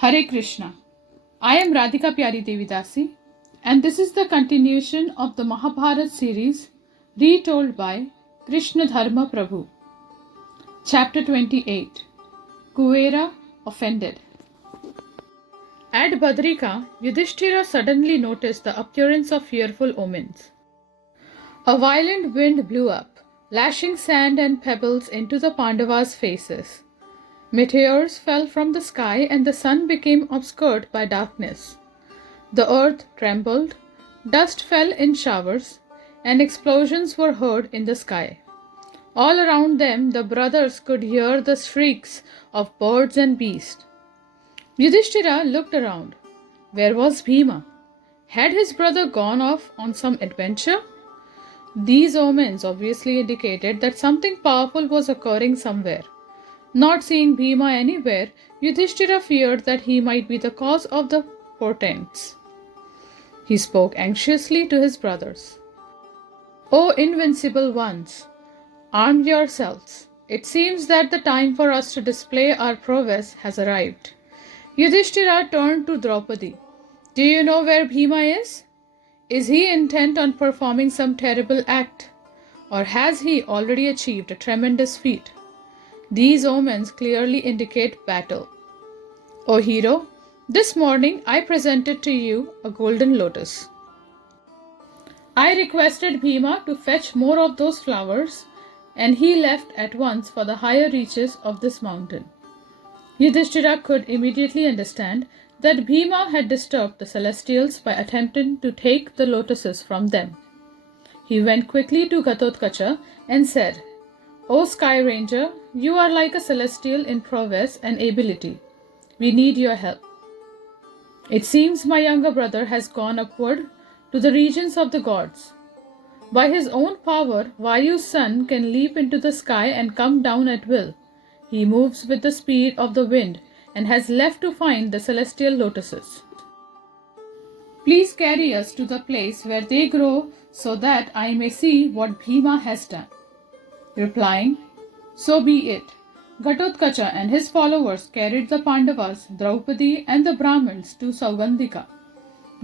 Hare Krishna. I am Radhika Pyari Devidasi, and this is the continuation of the Mahabharata series retold by Krishna Dharma Prabhu. Chapter 28 Kuvera Offended. At Badrika, Yudhishthira suddenly noticed the appearance of fearful omens. A violent wind blew up, lashing sand and pebbles into the Pandavas' faces. Meteors fell from the sky and the sun became obscured by darkness. The earth trembled, dust fell in showers, and explosions were heard in the sky. All around them the brothers could hear the shrieks of birds and beasts. Yudhishthira looked around. Where was Bhima? Had his brother gone off on some adventure? These omens obviously indicated that something powerful was occurring somewhere. Not seeing Bhima anywhere, Yudhishthira feared that he might be the cause of the portents. He spoke anxiously to his brothers. O invincible ones, arm yourselves. It seems that the time for us to display our prowess has arrived. Yudhishthira turned to Draupadi. Do you know where Bhima is? Is he intent on performing some terrible act? Or has he already achieved a tremendous feat? These omens clearly indicate battle. O hero, this morning I presented to you a golden lotus. I requested Bhima to fetch more of those flowers, and he left at once for the higher reaches of this mountain. Yudhishthira could immediately understand that Bhima had disturbed the celestials by attempting to take the lotuses from them. He went quickly to Ghatotkacha and said, O Sky Ranger, you are like a celestial in prowess and ability. We need your help. It seems my younger brother has gone upward to the regions of the gods. By his own power, Vayu's son can leap into the sky and come down at will. He moves with the speed of the wind and has left to find the celestial lotuses. Please carry us to the place where they grow so that I may see what Bhima has done. Replying, So be it. Ghatotkacha and his followers carried the Pandavas, Draupadi and the Brahmins to Saugandhika.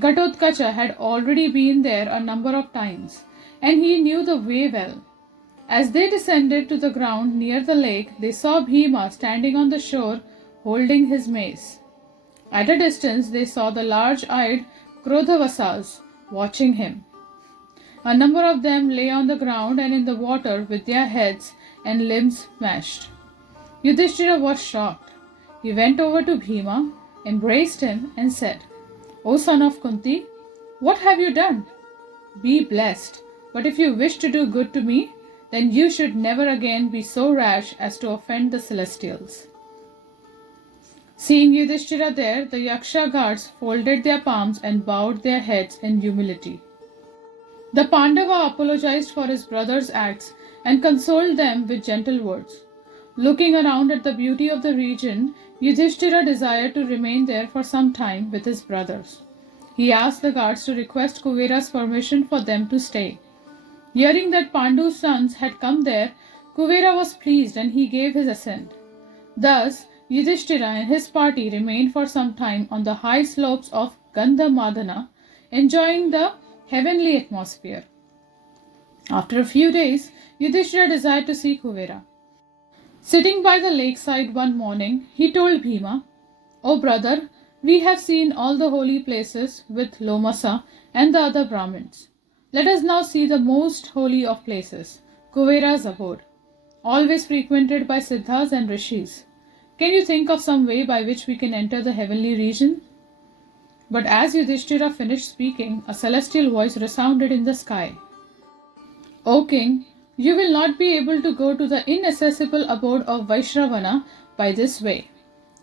Ghatotkacha had already been there a number of times, and he knew the way well. As they descended to the ground near the lake, they saw Bhima standing on the shore holding his mace. At a distance, they saw the large-eyed Krodhavasas watching him. A number of them lay on the ground and in the water with their heads and limbs smashed. Yudhishthira was shocked. He went over to Bhima, embraced him and said, O son of Kunti, what have you done? Be blessed, but if you wish to do good to me, then you should never again be so rash as to offend the celestials. Seeing Yudhishthira there, the Yaksha guards folded their palms and bowed their heads in humility. The Pandava apologized for his brother's acts and consoled them with gentle words. Looking around at the beauty of the region, Yudhishthira desired to remain there for some time with his brothers. He asked the guards to request Kuvera's permission for them to stay. Hearing that Pandu's sons had come there, Kuvera was pleased and he gave his assent. Thus, Yudhishthira and his party remained for some time on the high slopes of Gandhamadana, enjoying the heavenly atmosphere. After a few days, Yudhishthira desired to see Kuvera. Sitting by the lakeside one morning, he told Bhima, O brother, we have seen all the holy places with Lomasa and the other Brahmins. Let us now see the most holy of places, Kuvera's abode, always frequented by Siddhas and Rishis. Can you think of some way by which we can enter the heavenly region? But as Yudhishthira finished speaking, a celestial voice resounded in the sky. O king, you will not be able to go to the inaccessible abode of Vaishravana by this way.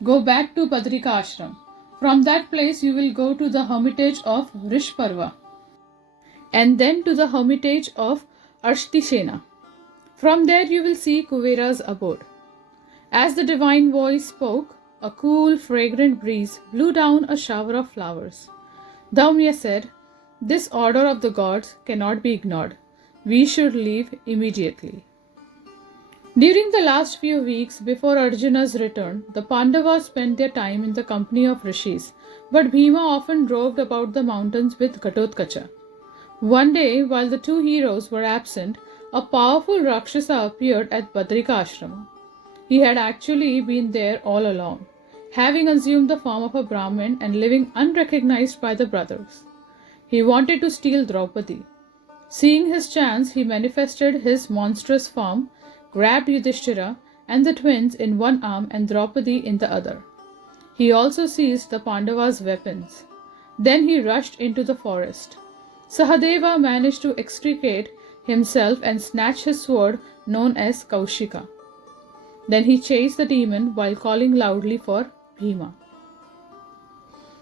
Go back to Badrika Ashram. From that place you will go to the hermitage of Rishparva, and then to the hermitage of Arshtisena. From there you will see Kuvera's abode. As the divine voice spoke, a cool, fragrant breeze blew down a shower of flowers. Dhaumya said, This order of the gods cannot be ignored. We should leave immediately. During the last few weeks before Arjuna's return, the Pandavas spent their time in the company of rishis, but Bhima often roved about the mountains with Ghatotkacha. One day, while the two heroes were absent, a powerful Rakshasa appeared at Badrika Ashrama. He had actually been there all along, having assumed the form of a Brahmin and living unrecognized by the brothers. He wanted to steal Draupadi. Seeing his chance, he manifested his monstrous form, grabbed Yudhishthira and the twins in one arm and Draupadi in the other. He also seized the Pandavas' weapons. Then he rushed into the forest. Sahadeva managed to extricate himself and snatch his sword known as Kaushika. Then he chased the demon while calling loudly for Bhima.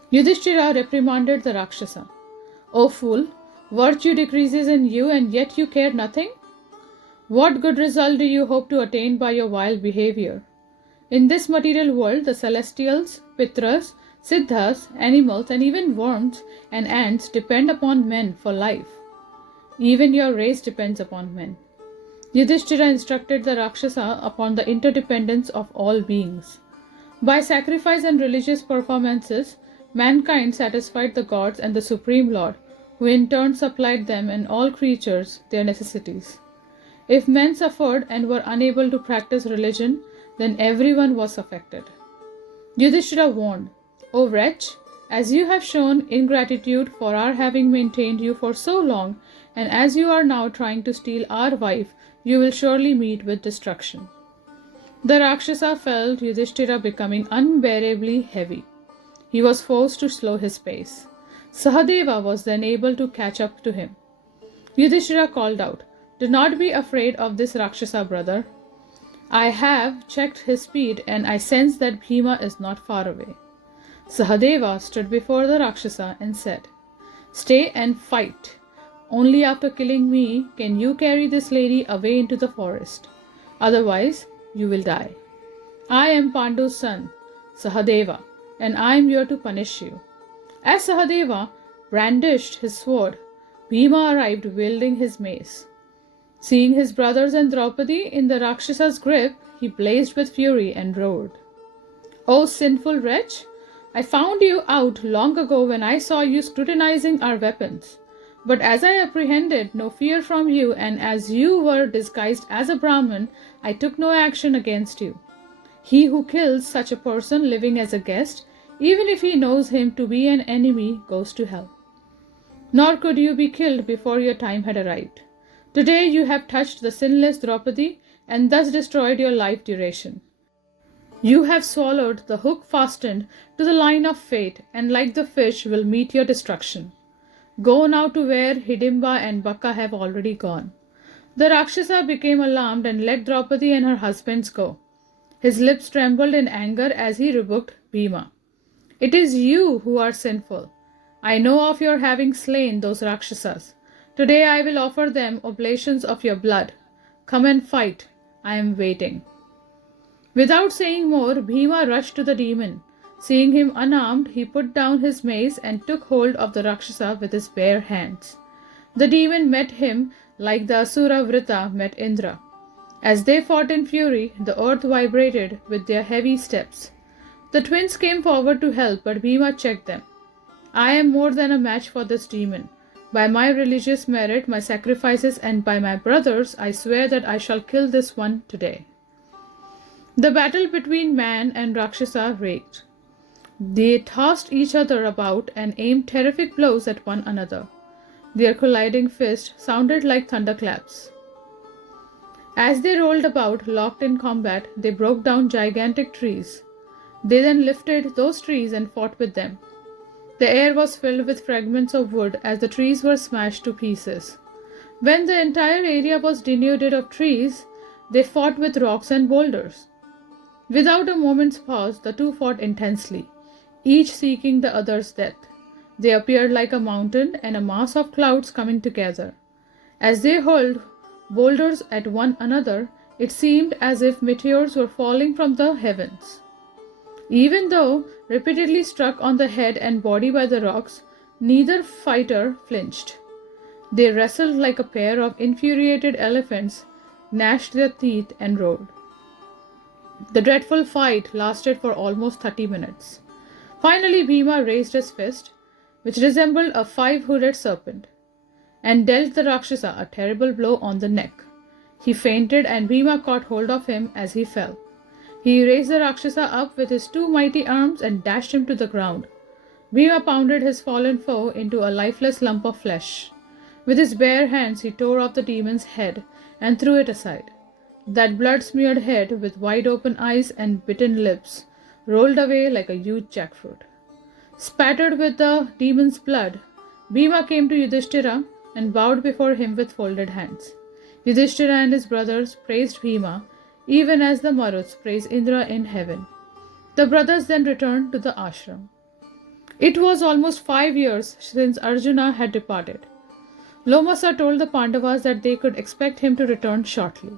Yudhishthira reprimanded the Rakshasa. "O fool, virtue decreases in you and yet you care nothing? What good result do you hope to attain by your vile behavior? In this material world, the celestials, pitras, siddhas, animals, and even worms and ants depend upon men for life. Even your race depends upon men." Yudhishthira instructed the Rakshasa upon the interdependence of all beings. By sacrifice and religious performances, mankind satisfied the gods and the Supreme Lord, who in turn supplied them and all creatures their necessities. If men suffered and were unable to practice religion, then everyone was affected. Yudhishthira warned, "O wretch, as you have shown ingratitude for our having maintained you for so long, and as you are now trying to steal our wife, you will surely meet with destruction." The Rakshasa felt Yudhishthira becoming unbearably heavy. He was forced to slow his pace. Sahadeva was then able to catch up to him. Yudhishthira called out, "Do not be afraid of this Rakshasa, brother. I have checked his speed and I sense that Bhima is not far away." Sahadeva stood before the Rakshasa and said, "Stay and fight. Only after killing me can you carry this lady away into the forest. Otherwise, you will die. I am Pandu's son, Sahadeva, and I am here to punish you." As Sahadeva brandished his sword, Bhima arrived wielding his mace. Seeing his brothers and Draupadi in the Rakshasa's grip, he blazed with fury and roared, "O sinful wretch! I found you out long ago when I saw you scrutinizing our weapons. But as I apprehended no fear from you, and as you were disguised as a Brahmin, I took no action against you. He who kills such a person living as a guest, even if he knows him to be an enemy, goes to hell. Nor could you be killed before your time had arrived. Today you have touched the sinless Draupadi and thus destroyed your life duration. You have swallowed the hook fastened to the line of fate, and like the fish will meet your destruction. Go now to where Hidimba and Bakka have already gone." The Rakshasa became alarmed and let Draupadi and her husbands go. His lips trembled in anger as he rebuked Bhima. "It is you who are sinful. I know of your having slain those Rakshasas. Today I will offer them oblations of your blood. Come and fight. I am waiting." Without saying more, Bhima rushed to the demon. Seeing him unarmed, he put down his mace and took hold of the Rakshasa with his bare hands. The demon met him like the Asura Vrita met Indra. As they fought in fury, the earth vibrated with their heavy steps. The twins came forward to help, but Bhima checked them. "I am more than a match for this demon. By my religious merit, my sacrifices, and by my brothers, I swear that I shall kill this one today." The battle between man and Rakshasa raged. They tossed each other about and aimed terrific blows at one another. Their colliding fists sounded like thunderclaps. As they rolled about, locked in combat, they broke down gigantic trees. They then lifted those trees and fought with them. The air was filled with fragments of wood as the trees were smashed to pieces. When the entire area was denuded of trees, they fought with rocks and boulders. Without a moment's pause, the two fought intensely, each seeking the other's death. They appeared like a mountain and a mass of clouds coming together. As they hurled boulders at one another, it seemed as if meteors were falling from the heavens. Even though repeatedly struck on the head and body by the rocks, neither fighter flinched. They wrestled like a pair of infuriated elephants, gnashed their teeth, and roared. The dreadful fight lasted for almost 30 minutes. Finally, Bhima raised his fist, which resembled a five-hooded serpent, and dealt the Rakshasa a terrible blow on the neck. He fainted, and Bhima caught hold of him as he fell. He raised the Rakshasa up with his two mighty arms and dashed him to the ground. Bhima pounded his fallen foe into a lifeless lump of flesh. With his bare hands he tore off the demon's head and threw it aside. That blood-smeared head, with wide-open eyes and bitten lips, rolled away like a huge jackfruit. Spattered with the demon's blood, Bhima came to Yudhishthira and bowed before him with folded hands. Yudhishthira and his brothers praised Bhima, even as the Maruts praise Indra in heaven. The brothers then returned to the ashram. It was almost 5 years since Arjuna had departed. Lomasa told the Pandavas that they could expect him to return shortly.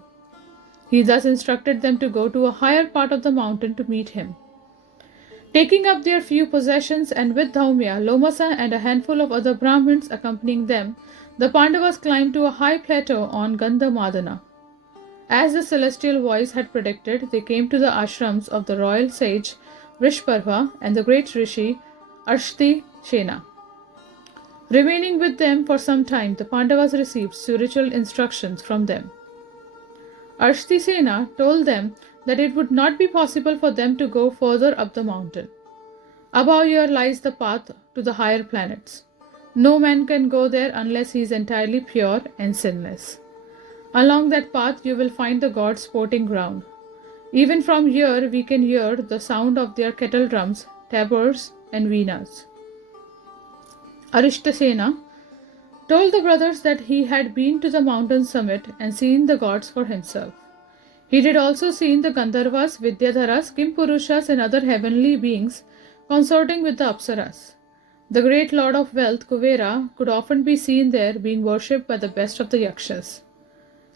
He thus instructed them to go to a higher part of the mountain to meet him. Taking up their few possessions and with Dhaumya, Lomasa and a handful of other Brahmins accompanying them, the Pandavas climbed to a high plateau on Gandhamadana. As the celestial voice had predicted, they came to the ashrams of the royal sage Vrishparva and the great rishi Ashti Sena. Remaining with them for some time, the Pandavas received spiritual instructions from them. Ashti Sena told them that it would not be possible for them to go further up the mountain. Above here lies the path to the higher planets. No man can go there unless he is entirely pure and sinless. Along that path you will find the gods' sporting ground. Even from here we can hear the sound of their kettle drums, tabors, and veenas. Arishtasena told the brothers that he had been to the mountain summit and seen the gods for himself. He did also see the Gandharvas, Vidyadharas, Kimpurushas, and other heavenly beings consorting with the Apsaras. The great lord of wealth, Kuvera, could often be seen there being worshipped by the best of the Yakshas.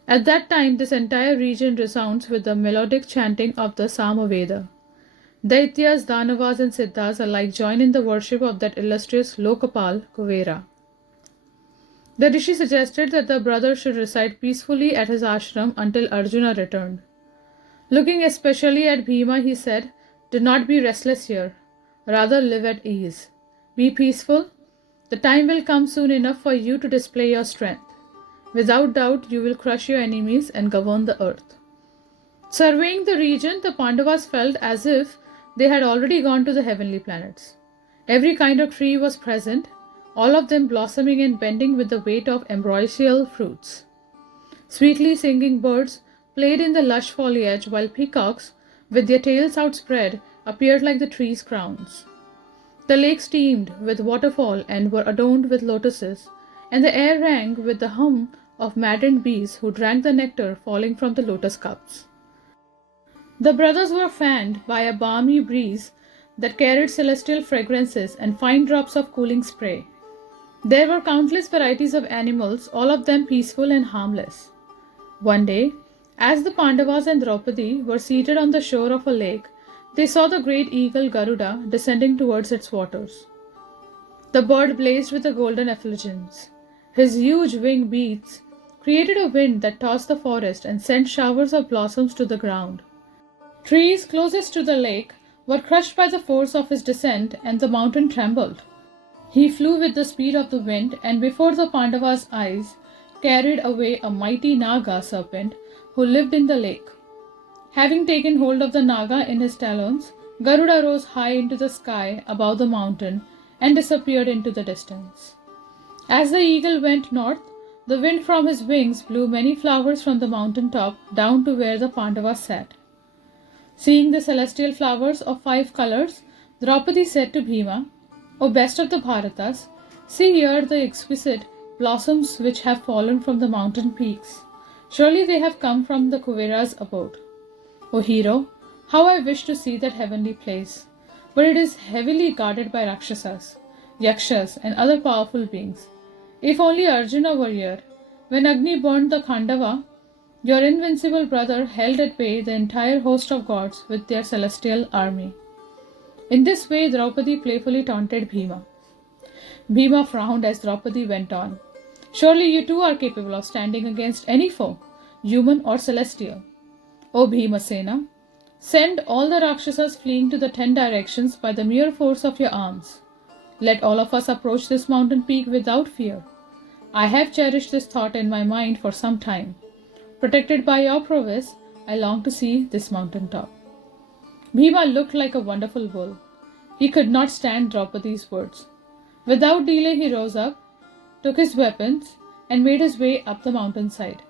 At that time, this entire region resounds with the melodic chanting of the Samaveda. Daityas, Danavas, and Siddhas alike join in the worship of that illustrious Lokapal, Kuvera. The rishi suggested that the brother should reside peacefully at his ashram until Arjuna returned. Looking especially at Bhima, he said, "Do not be restless here. Rather live at ease. Be peaceful. The time will come soon enough for you to display your strength. Without doubt, you will crush your enemies and govern the earth." Surveying the region, the Pandavas felt as if they had already gone to the heavenly planets. Every kind of tree was present, all of them blossoming and bending with the weight of ambrosial fruits. Sweetly singing birds played in the lush foliage, while peacocks, with their tails outspread, appeared like the trees' crowns. The lake steamed with waterfall and were adorned with lotuses, and the air rang with the hum of maddened bees who drank the nectar falling from the lotus cups. The brothers were fanned by a balmy breeze that carried celestial fragrances and fine drops of cooling spray. There were countless varieties of animals, all of them peaceful and harmless. One day, as the Pandavas and Draupadi were seated on the shore of a lake, they saw the great eagle Garuda descending towards its waters. The bird blazed with a golden effulgence. His huge wing beats created a wind that tossed the forest and sent showers of blossoms to the ground. Trees closest to the lake were crushed by the force of his descent, and the mountain trembled. He flew with the speed of the wind, and before the Pandavas' eyes carried away a mighty Naga serpent who lived in the lake. Having taken hold of the Naga in his talons, Garuda rose high into the sky above the mountain and disappeared into the distance. As the eagle went north, the wind from his wings blew many flowers from the mountain top down to where the Pandavas sat. Seeing the celestial flowers of 5 colors, Draupadi said to Bhima, "O best of the Bharatas, see here the exquisite blossoms which have fallen from the mountain peaks. Surely they have come from the Kuvera's abode. O hero, how I wish to see that heavenly place, but it is heavily guarded by Rakshasas, Yakshas, and other powerful beings. If only Arjuna were here. When Agni burned the Khandava, your invincible brother held at bay the entire host of gods with their celestial army." In this way, Draupadi playfully taunted Bhima. Bhima frowned as Draupadi went on. "Surely you too are capable of standing against any foe. human or celestial. O Bhimasena, send all the Rakshasas fleeing to the 10 directions by the mere force of your arms. Let all of us approach this mountain peak without fear. I have cherished this thought in my mind for some time. Protected by your prowess, I long to see this mountain top. Bhima looked like a wonderful bull. He could not stand Draupadi's words. Without delay he rose up, took his weapons, and made his way up the mountainside.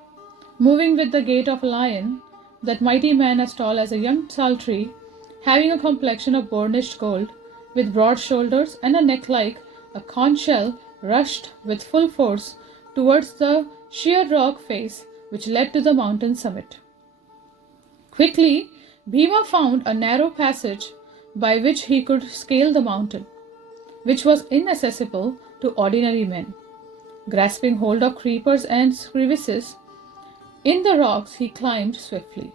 Moving with the gait of a lion, that mighty man as tall as a young sal tree, having a complexion of burnished gold, with broad shoulders and a neck like a conch shell, rushed with full force towards the sheer rock face which led to the mountain summit. Quickly, Bhima found a narrow passage by which he could scale the mountain, which was inaccessible to ordinary men. Grasping hold of creepers and crevices in the rocks, he climbed swiftly.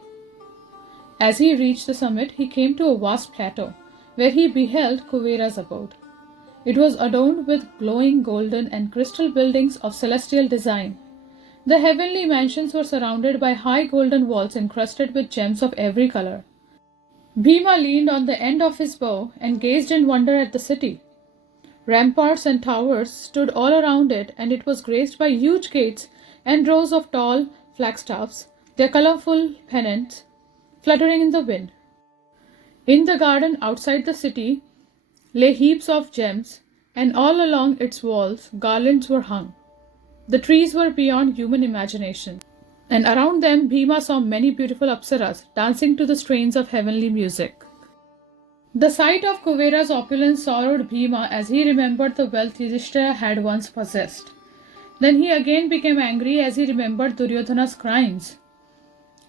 As he reached the summit, he came to a vast plateau, where he beheld Kuvera's abode. It was adorned with glowing golden and crystal buildings of celestial design. The heavenly mansions were surrounded by high golden walls encrusted with gems of every color. Bhima leaned on the end of his bow and gazed in wonder at the city. Ramparts and towers stood all around it, and it was graced by huge gates and rows of tall flagstaffs, their colorful pennants fluttering in the wind. In the garden outside the city lay heaps of gems, and all along its walls garlands were hung. The trees were beyond human imagination, and around them Bhima saw many beautiful apsaras dancing to the strains of heavenly music. The sight of Kuvera's opulence sorrowed Bhima as he remembered the wealth Yudhishthira had once possessed. Then he again became angry as he remembered Duryodhana's crimes.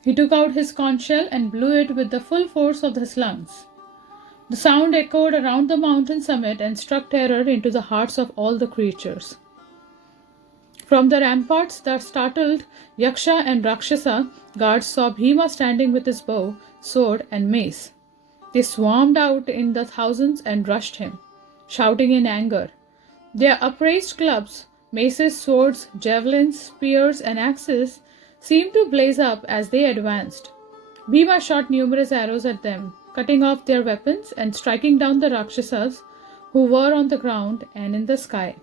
He took out his conch shell and blew it with the full force of his lungs. The sound echoed around the mountain summit and struck terror into the hearts of all the creatures. From the ramparts, the startled Yaksha and Rakshasa guards saw Bhima standing with his bow, sword, and mace. They swarmed out in the thousands and rushed him, shouting in anger. Their upraised clubs, maces, swords, javelins, spears, and axes seemed to blaze up as they advanced. Bhima shot numerous arrows at them, cutting off their weapons and striking down the Rakshasas who were on the ground and in the sky.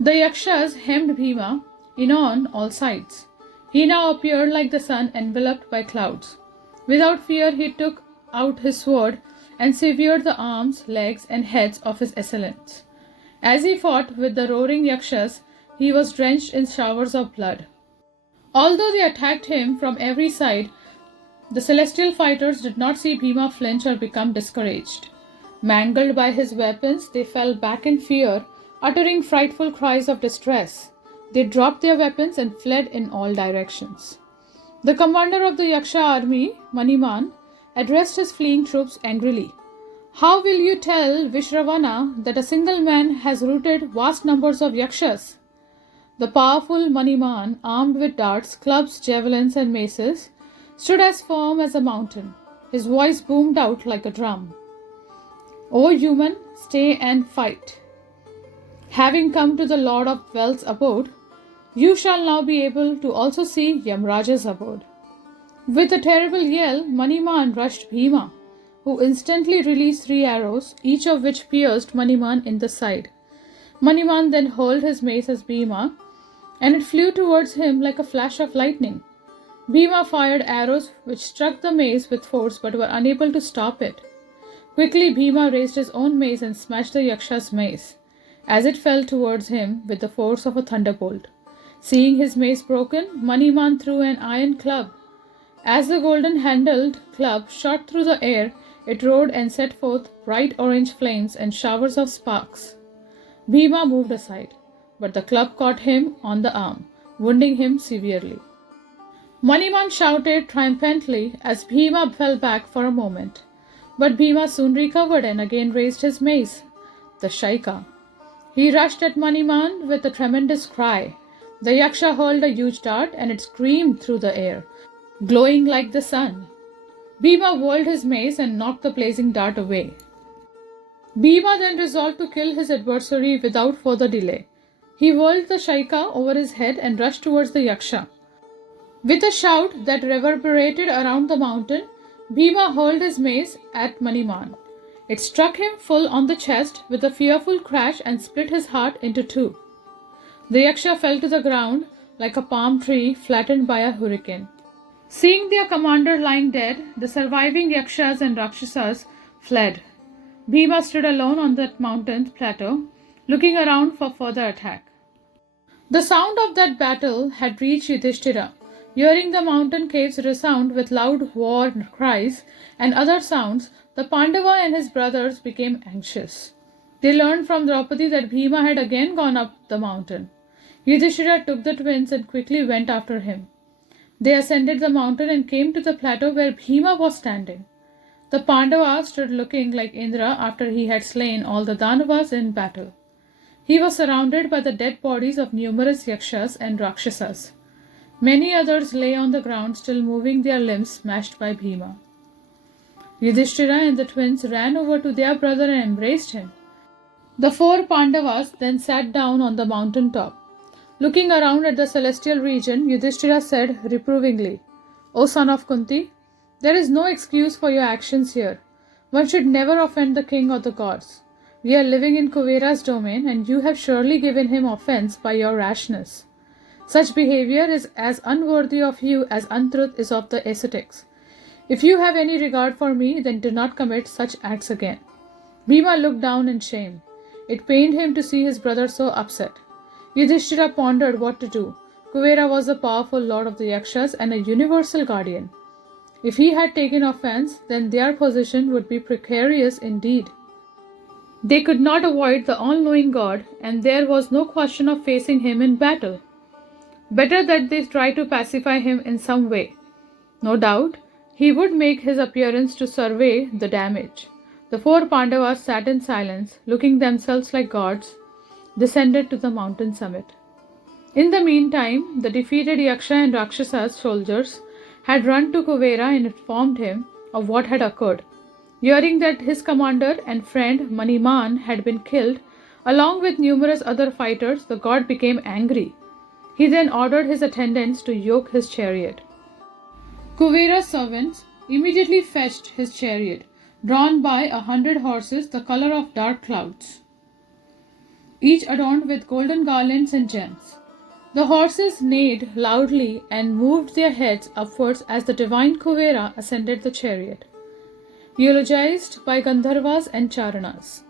The Yakshas hemmed Bhima in on all sides. He now appeared like the sun enveloped by clouds. Without fear he took out his sword and severed the arms, legs, and heads of his assailants. As he fought with the roaring Yakshas, he was drenched in showers of blood. Although they attacked him from every side, the celestial fighters did not see Bhima flinch or become discouraged. Mangled by his weapons, they fell back in fear, uttering frightful cries of distress. They dropped their weapons and fled in all directions. The commander of the Yaksha army, Maniman, addressed his fleeing troops angrily. How will you tell Vishravana that a single man has routed vast numbers of Yakshas? The powerful Maniman, armed with darts, clubs, javelins, and maces, stood as firm as a mountain. His voice boomed out like a drum. O human, stay and fight. Having come to the Lord of Wealth's abode, you shall now be able to also see Yamraja's abode. With a terrible yell, Maniman rushed Bhima, who instantly released 3 arrows, each of which pierced Maniman in the side. Maniman then hurled his mace at Bhima, and it flew towards him like a flash of lightning. Bhima fired arrows which struck the mace with force but were unable to stop it. Quickly Bhima raised his own mace and smashed the Yaksha's mace, as it fell towards him with the force of a thunderbolt. Seeing his mace broken, Maniman threw an iron club. As the golden-handled club shot through the air, it roared and set forth bright orange flames and showers of sparks. Bhima moved aside, but the club caught him on the arm, wounding him severely. Maniman shouted triumphantly as Bhima fell back for a moment. But Bhima soon recovered and again raised his mace, the Shaika. He rushed at Maniman with a tremendous cry. The Yaksha hurled a huge dart and it screamed through the air, glowing like the sun. Bhima whirled his mace and knocked the blazing dart away. Bhima then resolved to kill his adversary without further delay. He whirled the Shaika over his head and rushed towards the Yaksha. With a shout that reverberated around the mountain, Bhima hurled his mace at Maniman. It struck him full on the chest with a fearful crash and split his heart into two. The Yaksha fell to the ground like a palm tree flattened by a hurricane. Seeing their commander lying dead, the surviving Yakshas and Rakshasas fled. Bhima stood alone on that mountain plateau, looking around for further attack. The sound of that battle had reached Yudhishthira. Hearing the mountain caves resound with loud war cries and other sounds, the Pandava and his brothers became anxious. They learned from Draupadi that Bhima had again gone up the mountain. Yudhishthira took the twins and quickly went after him. They ascended the mountain and came to the plateau where Bhima was standing. The Pandavas stood looking like Indra after he had slain all the Danavas in battle. He was surrounded by the dead bodies of numerous Yakshas and Rakshasas. Many others lay on the ground, still moving their limbs smashed by Bhima. Yudhishthira and the twins ran over to their brother and embraced him. The four Pandavas then sat down on the mountain top. Looking around at the celestial region, Yudhishthira said reprovingly, "O son of Kunti, there is no excuse for your actions here. One should never offend the king or the gods. We are living in Kuvera's domain, and you have surely given him offense by your rashness. Such behavior is as unworthy of you as untruth is of the ascetics. If you have any regard for me, then do not commit such acts again." Bhima looked down in shame. It pained him to see his brother so upset. Yudhishthira pondered what to do. Kuvera was the powerful lord of the Yakshas and a universal guardian. If he had taken offense, then their position would be precarious indeed. They could not avoid the all-knowing God, and there was no question of facing him in battle. Better that they try to pacify him in some way. No doubt, he would make his appearance to survey the damage. The four Pandavas sat in silence, looking themselves like gods, descended to the mountain summit. In the meantime, the defeated Yaksha and Rakshasa soldiers had run to Kuvera and informed him of what had occurred. Hearing that his commander and friend Maniman had been killed, along with numerous other fighters, the god became angry. He then ordered his attendants to yoke his chariot. Kuvera's servants immediately fetched his chariot, drawn by 100 horses the color of dark clouds, each adorned with golden garlands and gems. The horses neighed loudly and moved their heads upwards as the divine Kuvera ascended the chariot, eulogized by Gandharvas and Charanas.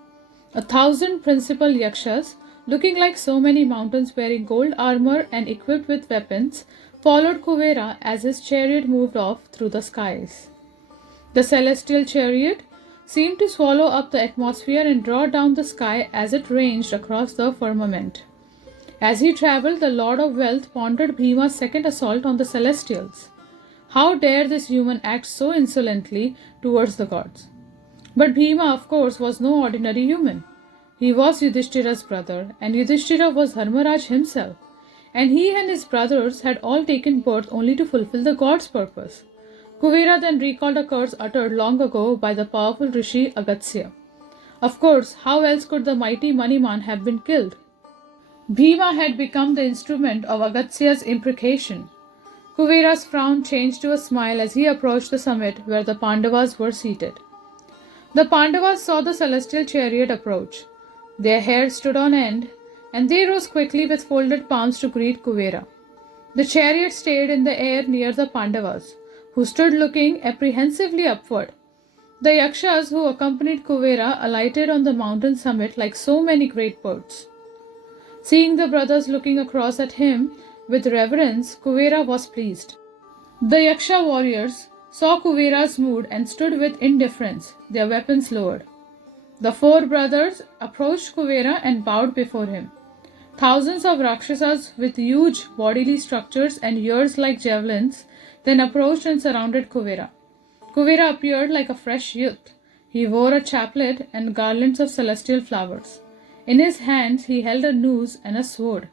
1,000 principal Yakshas, looking like so many mountains wearing gold armor and equipped with weapons, followed Kuvera as his chariot moved off through the skies. The celestial chariot seemed to swallow up the atmosphere and draw down the sky as it ranged across the firmament. As he travelled, the Lord of Wealth pondered Bhima's second assault on the celestials. How dare this human act so insolently towards the gods? But Bhima, of course, was no ordinary human. He was Yudhishthira's brother, and Yudhishthira was Dharmaraj himself, and he and his brothers had all taken birth only to fulfill the god's purpose. Kuvera then recalled a curse uttered long ago by the powerful rishi Agastya. Of course, how else could the mighty Maniman have been killed? Bhima had become the instrument of Agastya's imprecation. Kuvera's frown changed to a smile as he approached the summit where the Pandavas were seated. The Pandavas saw the celestial chariot approach. Their hair stood on end, and they rose quickly with folded palms to greet Kuvera. The chariot stayed in the air near the Pandavas, who stood looking apprehensively upward. The Yakshas who accompanied Kuvera alighted on the mountain summit like so many great birds. Seeing the brothers looking across at him with reverence, Kuvera was pleased. The Yaksha warriors saw Kuvera's mood and stood with indifference, their weapons lowered. The four brothers approached Kuvera and bowed before him. Thousands of Rakshasas with huge bodily structures and ears like javelins then approached and surrounded Kuvera. Kuvera appeared like a fresh youth. He wore a chaplet and garlands of celestial flowers. In his hands he held a noose and a sword.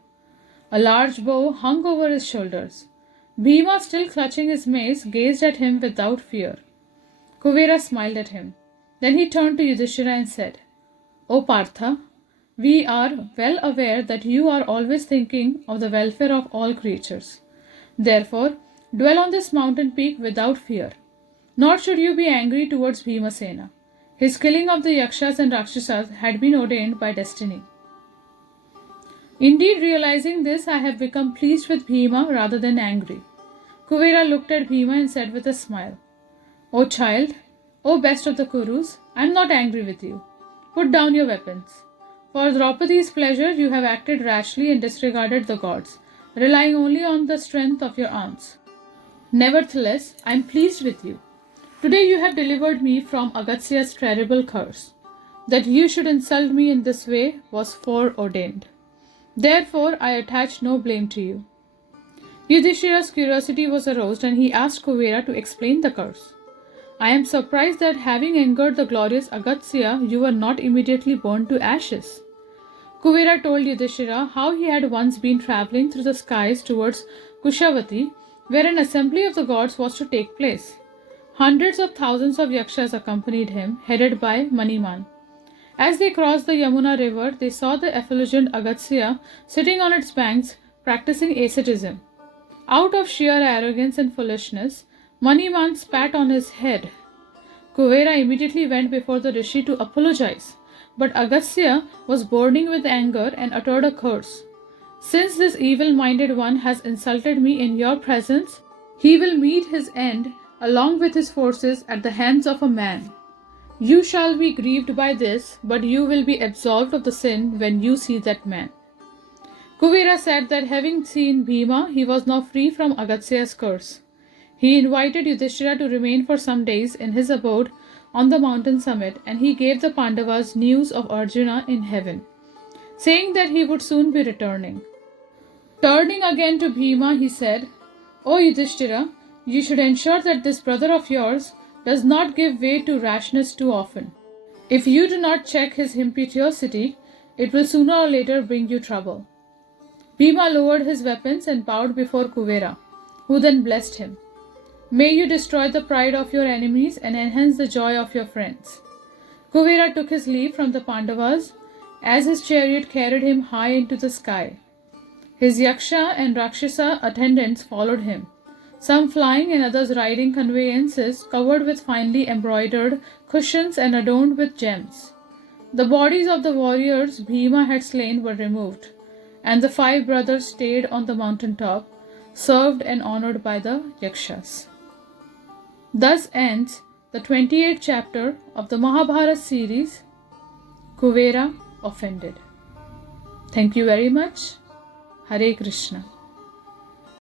A large bow hung over his shoulders. Bhima, still clutching his mace, gazed at him without fear. Kuvera smiled at him. Then he turned to Yudhishthira and said, "O Partha, we are well aware that you are always thinking of the welfare of all creatures. Therefore, Dwell on this mountain peak without fear. Nor should you be angry towards Bhimasena. His killing of the Yakshas and Rakshasas had been ordained by destiny. Indeed, realizing this, I have become pleased with Bhima rather than angry. Kuvera looked at Bhima and said with a smile, O child, O best of the Kurus, I am not angry with you. Put down your weapons. For Draupadi's pleasure, you have acted rashly and disregarded the gods, relying only on the strength of your arms. Nevertheless, I am pleased with you. Today you have delivered me from Agatsya's terrible curse. That you should insult me in this way was foreordained. Therefore, I attach no blame to you. Yudhishthira's curiosity was aroused and he asked Kuvera to explain the curse. I am surprised that having angered the glorious Agatsya, you were not immediately burned to ashes. Kuvera told Yudhishthira how he had once been travelling through the skies towards Kushavati, where an assembly of the gods was to take place. Hundreds of thousands of yakshas accompanied him, headed by Maniman. As they crossed the Yamuna river, they saw the effulgent Agatsya sitting on its banks, practicing asceticism. Out of sheer arrogance and foolishness, Maniman spat on his head. Kuvera immediately went before the rishi to apologize, but Agatsya was burning with anger and uttered a curse. Since this evil-minded one has insulted me in your presence, he will meet his end along with his forces at the hands of a man. You shall be grieved by this, but you will be absolved of the sin when you see that man. Kuvera said that having seen Bhima, he was now free from Agatsya's curse. He invited Yudhishthira to remain for some days in his abode on the mountain summit, and he gave the Pandavas news of Arjuna in heaven, saying that he would soon be returning. Turning again to Bhima, he said, O Yudhishthira, you should ensure that this brother of yours does not give way to rashness too often. If you do not check his impetuosity, it will sooner or later bring you trouble. Bhima lowered his weapons and bowed before Kuvera, who then blessed him. May you destroy the pride of your enemies and enhance the joy of your friends. Kuvera took his leave from the Pandavas as his chariot carried him high into the sky. His Yaksha and Rakshasa attendants followed him, some flying and others riding conveyances covered with finely embroidered cushions and adorned with gems. The bodies of the warriors Bhima had slain were removed, and the 5 brothers stayed on the mountain top, served and honored by the Yakshas. Thus ends the 28th chapter of the Mahabharata series, Kuvera Offended. Thank you very much. Hare Krishna.